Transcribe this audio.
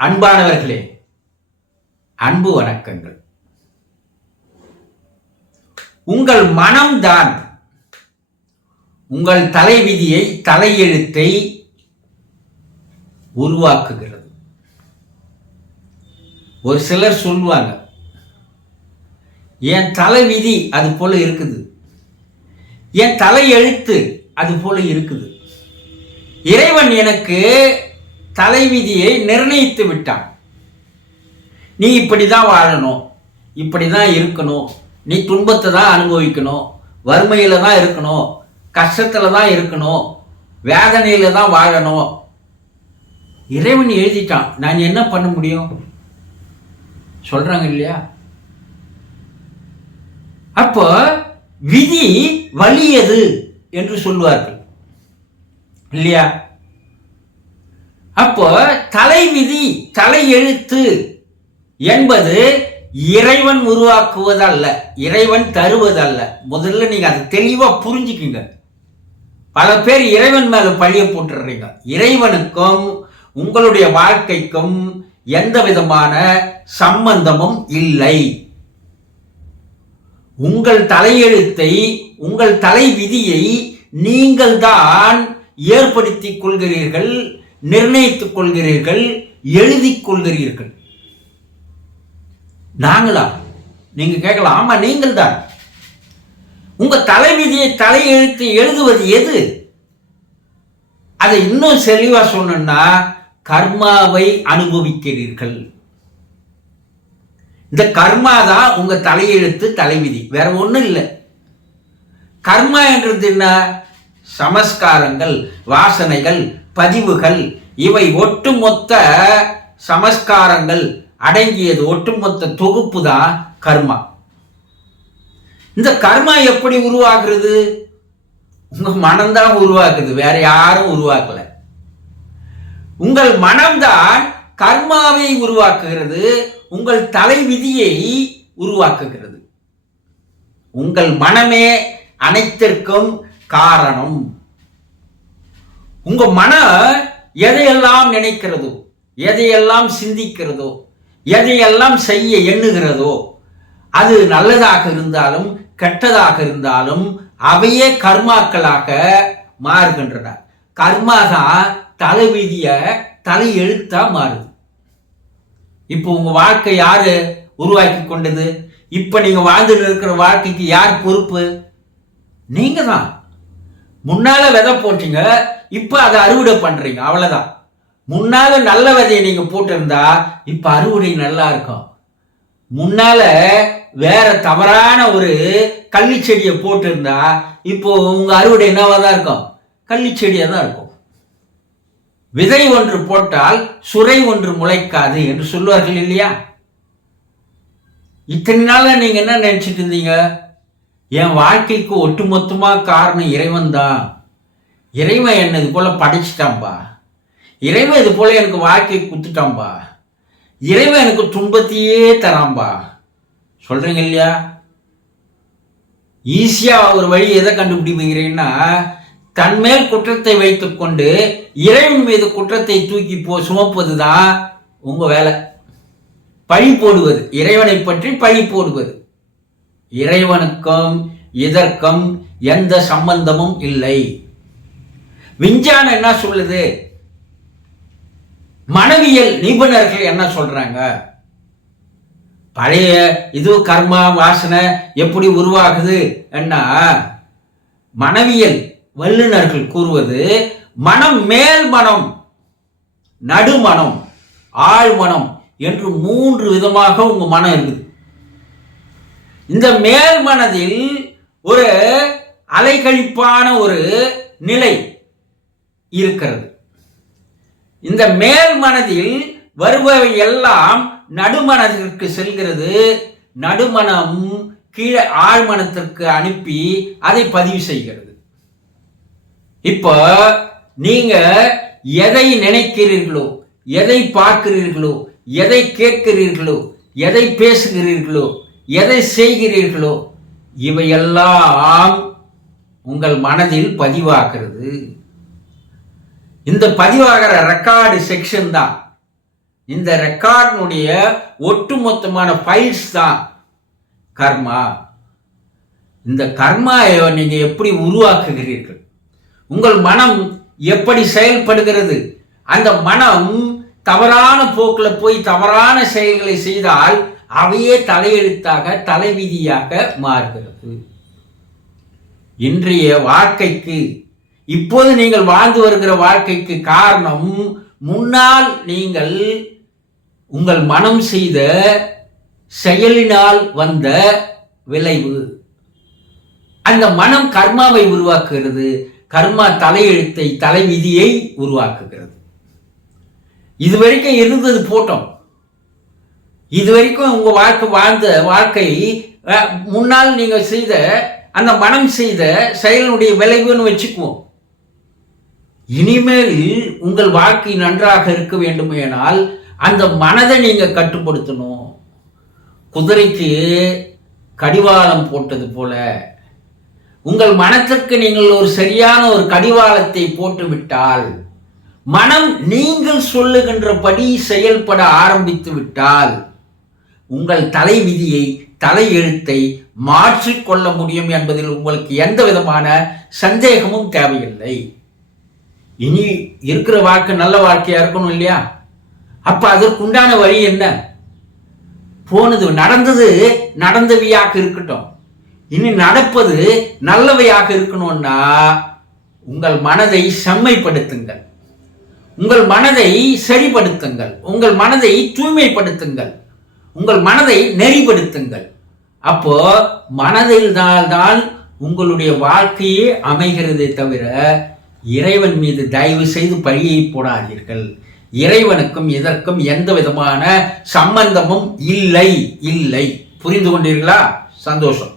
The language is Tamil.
அன்பானவர்களே, அன்பு வணக்கங்கள். உங்கள் மனம்தான் உங்கள் தலைவிதியை, தலையெழுத்தை உருவாக்குகிறது. ஒரு சிலர் சொல்லுவாங்க, என் தலைவிதி அது போல இருக்குது, என் தலையெழுத்து அது போல இருக்குது. இறைவன் எனக்கு தலைவிதியை நிர்ணயித்து விட்டான். நீ இப்படிதான் வாழணும், இப்படிதான் இருக்கணும், நீ துன்பத்தை தான் அனுபவிக்கணும், வறுமையில தான் இருக்கணும், கஷ்டத்துல தான் இருக்கணும், வேதனையில தான் வாழணும். இறைவன் எழுதிட்டான். நான் என்ன பண்ண முடியும்? சொல்றாங்க இல்லையா? அப்போ விதி வலியது என்று சொல்வார்கள் இல்லையா? அப்போ தலைவிதி, தலையெழுத்து என்பது இறைவன் உருவாக்குவதல்ல, இறைவன் தருவதல்ல. முதல்ல நீங்க அதை தெளிவா புரிஞ்சுக்குங்க. பல பேர் இறைவன் மேல பழிய போட்டுறீங்க. இறைவனுக்கும் உங்களுடைய வாழ்க்கைக்கும் எந்த விதமான சம்பந்தமும் இல்லை. உங்கள் தலையெழுத்தை, உங்கள் தலைவிதியை நீங்கள் தான் ஏற்படுத்திக் கொள்கிறீர்கள், நிர்ணயித்துக் கொள்கிறீர்கள், எழுதிக் கொள்கிறீர்கள். நாங்களா? நீங்க கேட்கலாம். ஆமா, நீங்கள் தான். உங்க தலைவிதியை, தலையெழுத்தை எழுதுவது எது? அதை இன்னும் தெளிவா சொன்னா, கர்மாவை அனுபவிக்கிறீர்கள். இந்த கர்மா தான் உங்க தலையெழுத்து, தலைவிதி, வேற ஒண்ணும் இல்லை. கர்மா என்றது என்ன? சமஸ்காரங்கள், வாசனைகள், பதிவுகள், இவை ஒட்டுமொத்த சமஸ்காரங்கள் அடங்கியது, ஒட்டுமொத்த தொகுப்பு தான் கர்மா. இந்த கர்மா எப்படி உருவாகிறது? உங்க மனம்தான் உருவாக்குது, வேற யாரும் உருவாக்கல. உங்கள் மனம்தான் கர்மாவை உருவாக்குகிறது, உங்கள் தலைவிதியை உருவாக்குகிறது. உங்கள் மனமே அனைத்திற்கும் காரணம். உங்க மனம் எதையெல்லாம் நினைக்கிறதோ, எதையெல்லாம் சிந்திக்கிறதோ, எதையெல்லாம் செய்ய எண்ணுகிறதோ, அது நல்லதாக இருந்தாலும் கெட்டதாக இருந்தாலும் அவையே கர்மாக்களாக மாறுகின்றன. கர்மா தான் தலைவிதிய தலை எழுத்தா மாறுது. இப்போ உங்க வாழ்க்கை யாரு உருவாக்கி கொண்டது? இப்ப நீங்க வாழ்ந்துட்டு இருக்கிற வாழ்க்கைக்கு யார் பொறுப்பு? நீங்க தான். முன்னால விதை போட்டீங்க, இப்ப அதை அறுவடை பண்றீங்க, அவ்வளவுதான். முன்னால நல்ல விதையை நீங்க போட்டிருந்தா இப்ப அறுவடை நல்லா இருக்கும். முன்னால வேற தவறான ஒரு கள்ளி செடியை போட்டிருந்தா இப்போ உங்க அறுவடை என்னவா தான் இருக்கும்? கள்ளி செடியா தான் இருக்கும். விதை ஒன்று போட்டால் சுரை ஒன்று முளைக்காது என்று சொல்வார்கள் இல்லையா? இத்தனை நாள நீங்க என்ன நினைச்சிட்டு இருந்தீங்க? என் வாழ்க்கைக்கு ஒட்டுமொத்தமா காரணம் இறைவன் தான். இறைவன் என்ன இது போல படைச்சிட்டான்பா, இறைவன் இது போல எனக்கு வாழ்க்கை குத்துட்டான்பா, இறைவன் எனக்கு துன்பத்தையே தரான்பா சொல்றீங்க இல்லையா? ஈஸியா ஒரு வழி எதை கண்டுபிடிப்பீங்கன்னா, தன்மேல் குற்றத்தை வைத்துக் கொண்டு இறைவன் மீது குற்றத்தை தூக்கி சுமப்பதுதான் உங்க வேலை. பழி போடுவது, இறைவனை பற்றி பழி போடுவது. இறைவனுக்கும் இதற்கும் எந்த சம்பந்தமும் இல்லை. விஞ்ஞானம் என்ன சொல்லுது? மனவியல் நிபுணர்கள் என்ன சொல்றாங்க? பழைய இது கர்மா வாசனை எப்படி உருவாகுது என்ன? மனவியல் வல்லுநர்கள் கூறுவது, மனம், மேல் மனம், நடுமனம், ஆழ்மனம் என்று 3 விதமாக உங்க மனம் இருக்குது. இந்த மேல் மனதில் ஒரு அலைக்கழிப்பான ஒரு நிலை இருக்கிறது. இந்த மேல் மனதில் வருபவை எல்லாம் நடுமனத்திற்கு செல்கிறது. நடுமனம் கீழே ஆழ்மனத்திற்கு அனுப்பி அதை பதிவு செய்கிறது. இப்போ நீங்க எதை நினைக்கிறீர்களோ, எதை பார்க்கிறீர்களோ, எதை கேட்கிறீர்களோ, எதை பேசுகிறீர்களோ, எதை செய்கிறீர்களோ, இவையெல்லாம் உங்கள் மனதில் பதிவாகிறது. இந்த பதிவாகிற ரெக்கார்டு செக்ஷன் தான் இந்த ரெக்கார்டினுடைய ஒட்டுமொத்தமான ஃபைல்ஸ் தான் கர்மா. இந்த கர்மாவை நீங்க எப்படி உருவாக்குகிறீர்கள், உங்கள் மனம் எப்படி செயல்படுகிறது, அந்த மனம் தவறான போக்கில் போய் தவறான செயல்களை செய்தால் அவையே தலையெழுத்தாக தலைவிதியாக மாறுகிறது. இன்றைய வாழ்க்கைக்கு, இப்போது நீங்கள் வாழ்ந்து வருகிற வாழ்க்கைக்கு காரணம் முன்னால் நீங்கள் உங்கள் மனம் செய்த செயலினால் வந்த விளைவு. அந்த மனம் கர்மாவை உருவாக்குகிறது, கர்மா தலையெழுத்தை தலைவிதியை உருவாக்குகிறது. இதுவரைக்கும் இருந்தது போட்டோம். இதுவரைக்கும் உங்க வாழ்ந்த வாழ்க்கை முன்னால் நீங்க செய்த அந்த மனம் செய்த செயலுடைய விளைவுன்னு வச்சுக்குவோம். இனிமேல் உங்கள் வாழ்க்கை நன்றாக இருக்க வேண்டுமேனால் அந்த மனதை நீங்க கட்டுப்படுத்தணும். குதிரைக்கு கடிவாளம் போட்டது போல உங்கள் மனத்திற்கு நீங்கள் ஒரு சரியான ஒரு கடிவாளத்தை போட்டு விட்டால், மனம் நீங்கள் சொல்லுகின்றபடி செயல்பட ஆரம்பித்து விட்டால் உங்கள் தலைவிதியை தலையெழுத்தை மாற்றிக்கொள்ள முடியும் என்பதில் உங்களுக்கு எந்த விதமான சந்தேகமும் தேவையில்லை. இனி இருக்கிற வாழ்க்கை நல்ல வாழ்க்கையா இருக்கணும் இல்லையா? அப்ப அதற்குண்டான வழி என்ன? போனது நடந்தது நடந்தவையாக இருக்கட்டும், இனி நடப்பது நல்லவையாக இருக்கணும்னா உங்கள் மனதை செம்மைப்படுத்துங்கள், உங்கள் மனதை சரிப்படுத்துங்கள், உங்கள் மனதை தூய்மைப்படுத்துங்கள், உங்கள் மனதை நெறிப்படுத்துங்கள். அப்போ மனதில் தான் உங்களுடைய வாழ்க்கையே அமைகிறதே தவிர இறைவன் மீது தயவு செய்து பழியை போடாதீர்கள். இறைவனுக்கும் இதற்கும் எந்த விதமான சம்பந்தமும் இல்லை. புரிந்து கொண்டீர்களா? சந்தோஷம்.